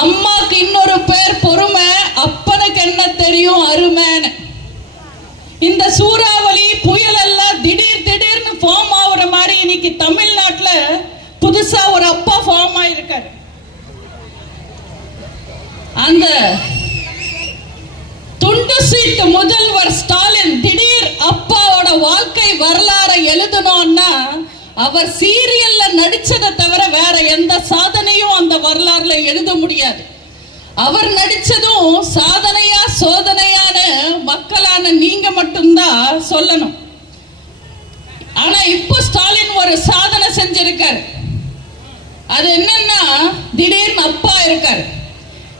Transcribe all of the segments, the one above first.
அம்மாக்கு இன்னொரு பேர் பொறுமை அப்பனுக்கு என்ன தெரியும்? அருமைன்னு. இந்த சூறாவளி புயல் எல்லாம் திடீர் திடீர்னு ஃபார்ம் ஆகுற மாதிரி இன்னைக்கு தமிழ்நாட்டுல புதுசா ஒரு அப்பா ஃபார்ம் ஆயிருக்காரு. அந்த துண்டு சீட்டு முதல்வர் ஸ்டாலின் திடீர் அப்பாவோட வாழ்க்கை வரலாறை எழுதணும்னா அவர் சீரியல்ல நடிச்சதை தவிர வேற எந்த சாதனையும் அந்த வரலாறுல எழுத முடியாது. அவர் நடிச்சதும் சாதனையா சோதனையான மக்களான நீங்க மட்டும்தான் சொல்லணும். ஆனா இப்போ ஸ்டாலின் ஒரு சாதனை செஞ்சிருக்காரு. அது என்னன்னா திடீர்னு அப்பா இருக்காரு.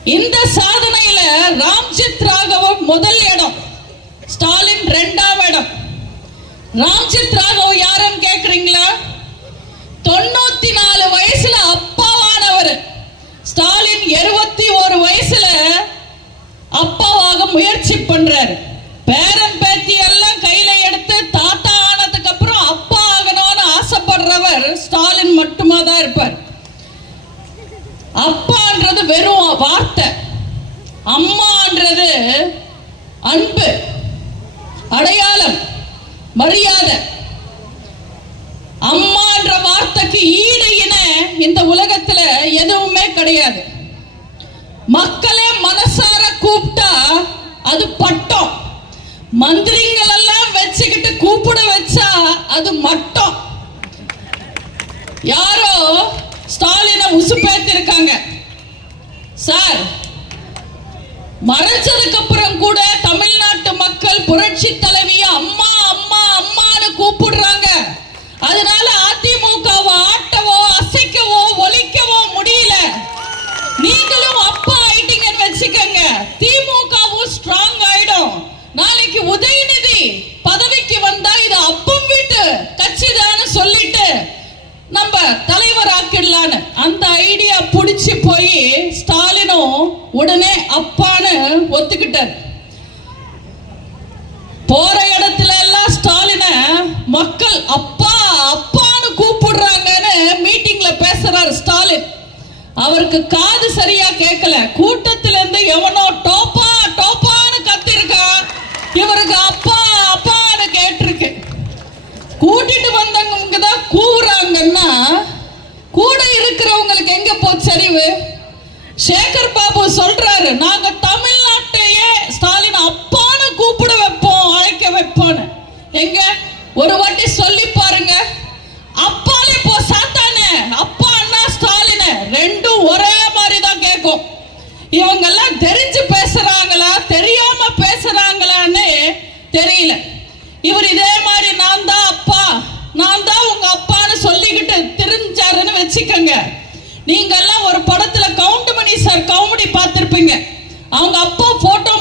இந்த சாதனையில ராம்ஜித் ராகவன் முதல் இடம். ஸ்டாலின் ரெண்டாம் இடம். ராம்ஜித் ராகவ் யாருன்னு கேக்குறீங்களா? தொண்ணூத்தி நாலு வயசுல அப்பாவானவர். ஸ்டாலின் இருபத்தி ஒரு வயசுல அப்பாவாக முயற்சி பண்றாரு. பேரன் பேத்தி எல்லாம் கையில எடுத்து தாத்தா ஆனதுக்கு அப்புறம் அப்பா ஆகணும்னு ஆசைப்படுறவர் ஸ்டாலின் மட்டுமா தான் இருப்பார். அப்பான்றது வெறும் வார்த்தை. அம்மான்றது அன்பு. அடையாளம். மரியாதை. அம்மான்ற வார்த்தைக்கு ஈடு இன இந்த உலகத்துல எதுவுமே கிடையாது. மக்களே மனசார கூப்பிட்டா அது பட்டம். மந்திரிகள் எல்லாம் வச்சுக்கிட்டு கூப்பிட வச்சா அது மட்டம். யாரோ ஸ்டாலினை உசுப்பேத்திருக்காங்க. சார் மறைச்சதுக்கு அப்புறம் கூட தமிழ்நாட்டு மக்கள் புரட்சி தலைவி அவருக்கு காது சரியா கேட்கல. கூட்டத்துல இருந்து எவனோ டோப்பா டோப்பான்னு கத்திருக்கா. இவருக்கு அப்பா அப்பான்னு கேட்டிருக்கு. கூட்டிட்டு வந்தவங்க தான் கூவுறாங்கன்னா கூட இருக்கிறவங்களுக்கு எங்க போச்சு சரிவு? சேகர் பாபு சொல்றாரு நாங்க தமிழ்நாட்டையே ஸ்டாலின் அப்பான்னு கூப்பிட வைப்போம் அழைக்க வைப்போம்னு. எங்க? ஒரு வாட்டி சொல்லி ஒரே மாதிரி தான் கேட்கும். இவங்கெல்லாம் தெரிஞ்சு பேசுறாங்களா தெரியாம பேசுறாங்களான்னு தெரியல. இவர் இதே மாதிரி நான் தான் அப்பா நான் தான் உங்க அப்பான்னு சொல்லிக்கிட்டு தெரிஞ்சாருன்னு வச்சுக்கோங்க. நீங்க எல்லாம் ஒரு படத்துல கவுண்டமணி சார் கவுமடி பார்த்திருப்பீங்க. அவங்க அப்பா போட்டோ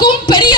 அண்ணாக்கும் பெரியாருக்கும்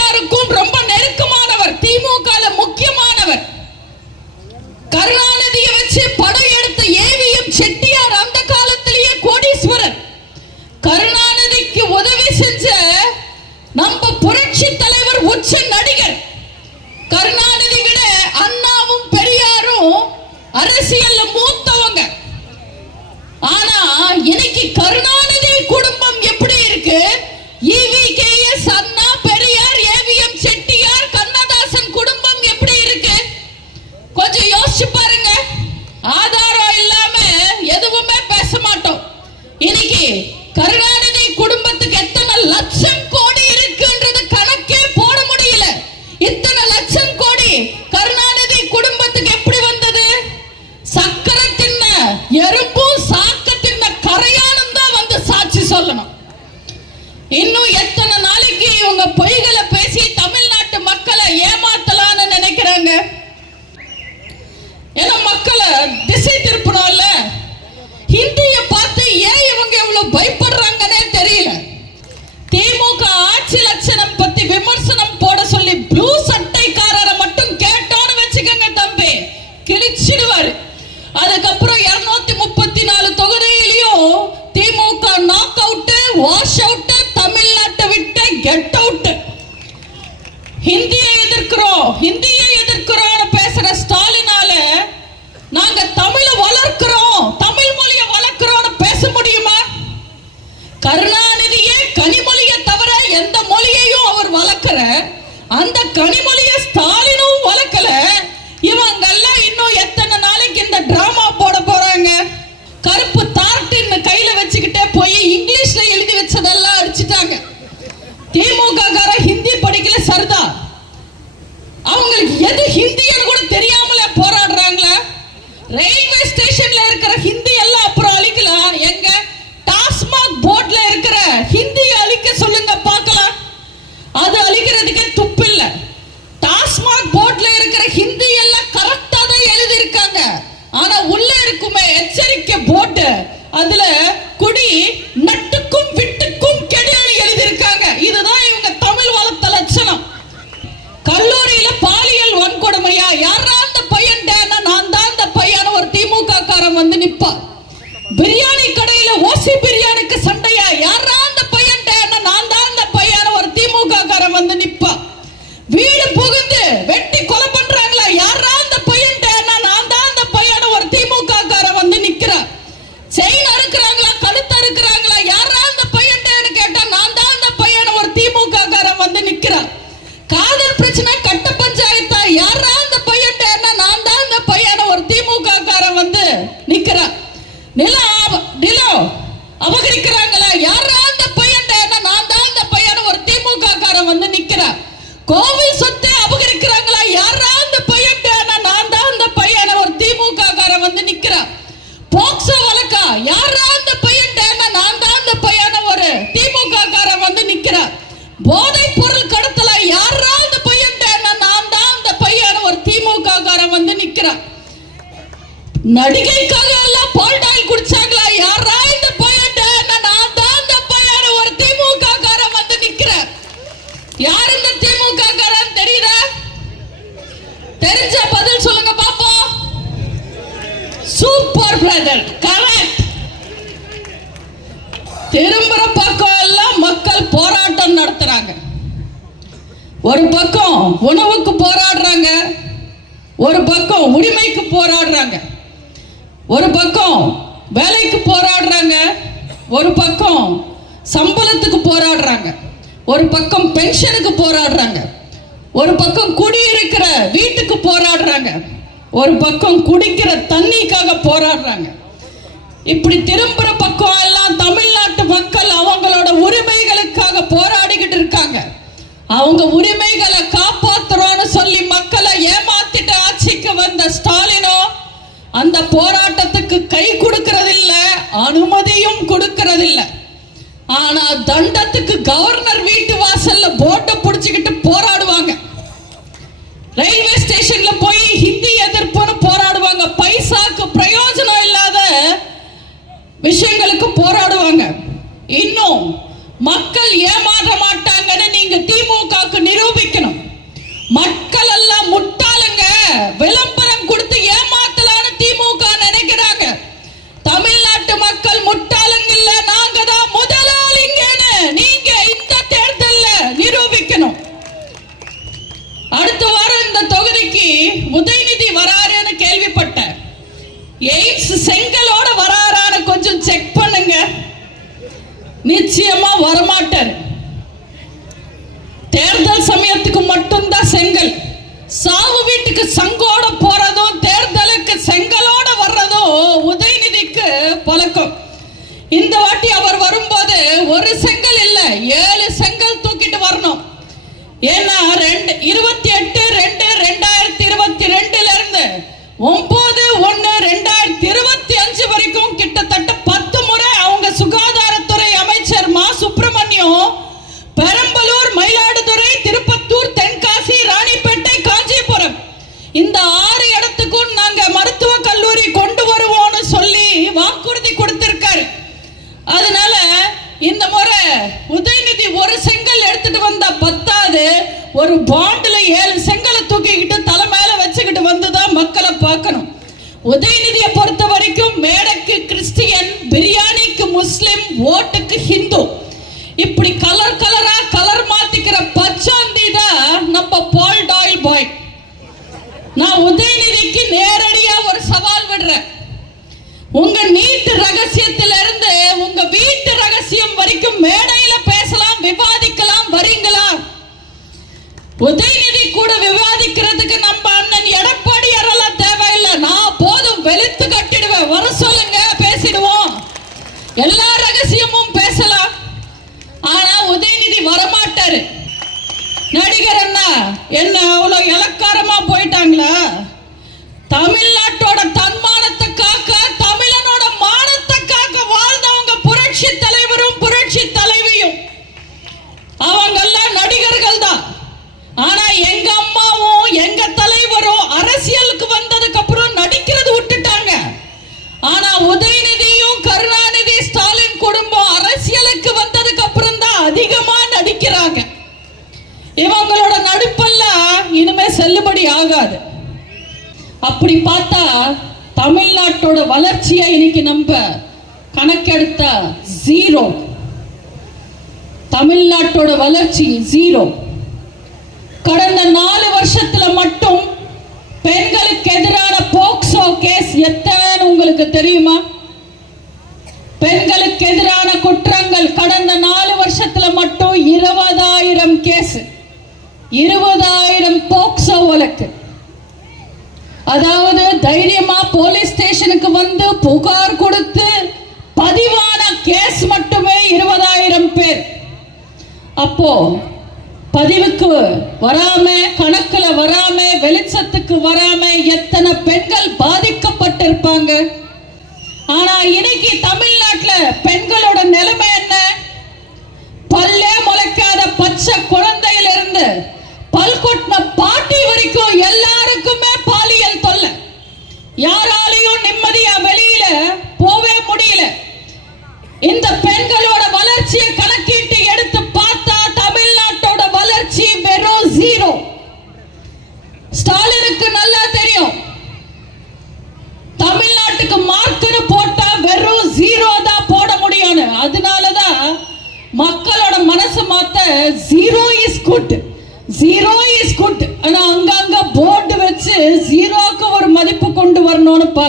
இன்னைக்கு செய்தார்கள் கரெக்ட் திரும்புற பக்கம் எல்லாம் மக்கள் போராட்டம் நடத்துறாங்க. ஒரு பக்கம் உணவுக்கு போராடுறாங்க. ஒரு பக்கம் உரிமைக்கு போராடுறாங்க. ஒரு பக்கம் வேலைக்கு போராடுறாங்க. ஒரு பக்கம் சம்பளத்துக்கு போராடுறாங்க. ஒரு பக்கம் பென்ஷனுக்கு போராடுறாங்க. ஒரு பக்கம் குடியிருக்கிற வீட்டுக்கு போராடுறாங்க. ஒரு பக்கம் குடிக்கிற தண்ணிக்காக போராடுறாங்க. இப்படி திரும்புற பக்கம் எல்லாம் தமிழ்நாட்டு மக்கள் அவங்களோட உரிமைகளுக்காக போராடிக்கிட்டு இருக்காங்க. அவங்க உரிமைகளை காப்பாத்துறோம்னு சொல்லி மக்களை ஏமாத்திட்டு ஆட்சிக்கு வந்த ஸ்டாலினோ அந்த போராட்டத்துக்கு கை கொடுக்கறதில்ல அனுமதியும் கொடுக்கறதில்ல. ஆனா தண்டத்துக்கு கவர்னர் வீட்டு வாசல்ல போட்டை புடிச்சுக்கிட்டு போராடுவாங்க. ரயில்வே விஷயங்களுக்கு போராடுவாங்க. இன்னும் மக்கள் ஏமா உதயநிதி ஒரு செங்கல் எடுத்துட்டு வந்தா பத்தாது. ஒரு பாண்டில் ஏழு செங்கலை தூக்கிக்கிட்டு தலை மேல வச்சுக்கிட்டு வந்துதான் மக்களை பார்க்கணும். உதயநிதியை பொறுத்த வரைக்கும் மேடைக்கு கிறிஸ்டியன் பிரியாணிக்கு முஸ்லிம் ஓட்டுக்கு ஹிந்து. இப்படி கலர் கலரா கலர் மாத்திக்கிற பச்சாந்தி தான் நம்ம பால் டாயில் பாய். நான் உதயநிதிக்கு நேரடியா ஒரு சவால் விடுறேன். உங்க நீட்டு ரகசியத்திலிருந்து உங்க வீட்டு ரகசியம் வரைக்கும் மேடையில பேசலாம் விவாதிக்கலாம் வரீங்களா உதயநிதி கூட விவாதிக்கிறது செல்லுபடி ஆகாது. அப்படி பார்த்தா தமிழ்நாட்டோட வளர்ச்சியை இன்னைக்கு நம்ம கணக்கெடுத்த ஜீரோ தமிழ்நாட்டோட வளர்ச்சி ஜீரோ கடந்த நாலு வருஷத்துல மட்டும் பெண்களுக்கு எதிரான போக்சோ கேஸ் எத்தனைன்னு உங்களுக்கு தெரியுமா? பெண்களுக்கு எதிரான குற்றங்கள் கடந்த நாலு வருஷத்துல மட்டும் இருபதாயிரம் கேஸ். இருபதாயிரம் போக்சோ வழக்கு அதாவது தைரியமா போலீஸ் ஸ்டேஷனுக்கு வந்து புகார் கொடுத்து பதிவான கேஸ் மட்டுமே இருபதாயிரம் பேர். அப்போ பதிவுக்கு வராம கணக்குல வராம வெளிச்சத்துக்கு வராம எத்தனை பெண்கள் பாதிக்கப்பட்டிருப்பாங்க? ஆனா இன்னைக்கு தமிழ்நாட்டுல பெண்களோட பல்கொட்டின பாட்டி வரைக்கும் எல்லாருக்குமே பாலியல் தொல்லை. யாராலையும் நிம்மதியா வெளியில போவே முடியல. இந்த பெண்களோட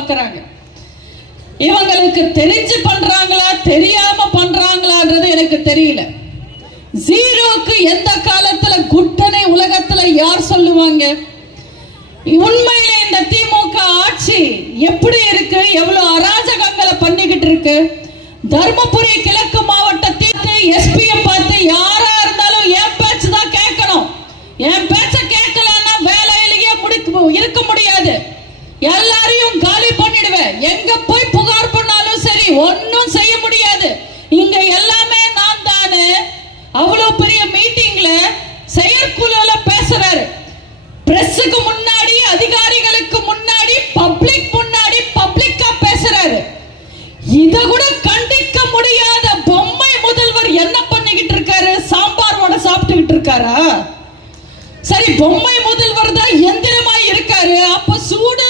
பார்க்குறாங்க. இவங்களுக்கு தெரிஞ்சு பண்றாங்களா தெரியாம பண்றாங்களான்றது எனக்கு தெரியல. ஜீரோக்கு எந்த காலத்துல குட்டனை உலகத்துல யார் சொல்லுவாங்க? உண்மையில இந்த திமுக ஆட்சி எப்படி இருக்கு? எவ்வளவு அராஜகங்களை பண்ணிக்கிட்டு இருக்கு? தர்மபுரி கிழக்கு மாவட்டத்திற்கு எஸ்பி பொம்மை முதல்வர் தான் எந்திரமாய் இருக்காரு. அப்ப சூடு